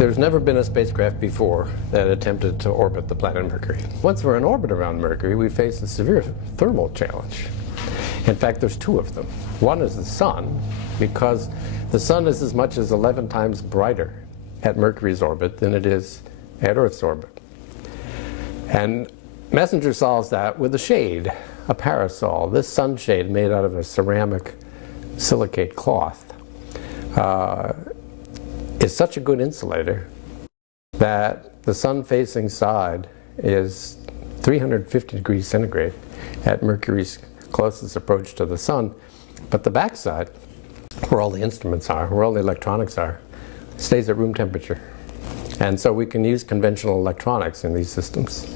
There's never been a spacecraft before that attempted to orbit the planet Mercury. Once we're in orbit around Mercury, we face a severe thermal challenge. In fact, there's two of them. One is the sun, because the sun is as much as 11 times brighter at Mercury's orbit than it is at Earth's orbit. And MESSENGER solves that with a shade, a parasol. This sunshade made out of a ceramic silicate cloth is such a good insulator that the sun-facing side is 350 degrees centigrade at Mercury's closest approach to the sun, but the backside, where all the instruments are, where all the electronics are, stays at room temperature. And so we can use conventional electronics in these systems.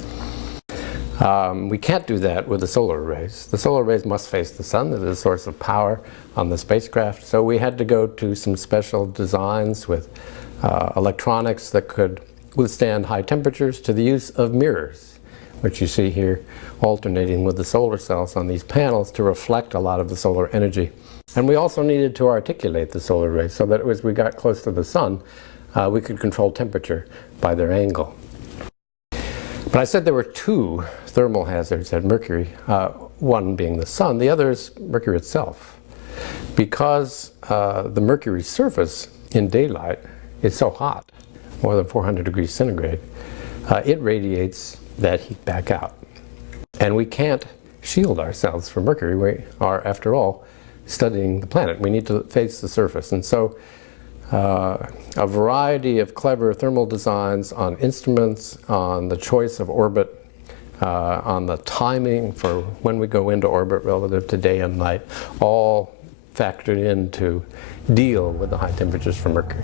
We can't do that with the solar arrays. The solar arrays must face the sun. They're the source of power on the spacecraft. So we had to go to some special designs with electronics that could withstand high temperatures, to the use of mirrors, which you see here alternating with the solar cells on these panels to reflect a lot of the solar energy. And we also needed to articulate the solar rays so that as we got close to the sun, we could control temperature by their angle. But I said there were two thermal hazards at Mercury, one being the sun, the other is Mercury itself. Because the Mercury surface in daylight is so hot, more than 400 degrees centigrade, it radiates that heat back out. And we can't shield ourselves from Mercury. We are, after all, studying the planet. We need to face the surface. And so a variety of clever thermal designs on instruments, on the choice of orbit, on the timing for when we go into orbit relative to day and night, all factored in to deal with the high temperatures from Mercury.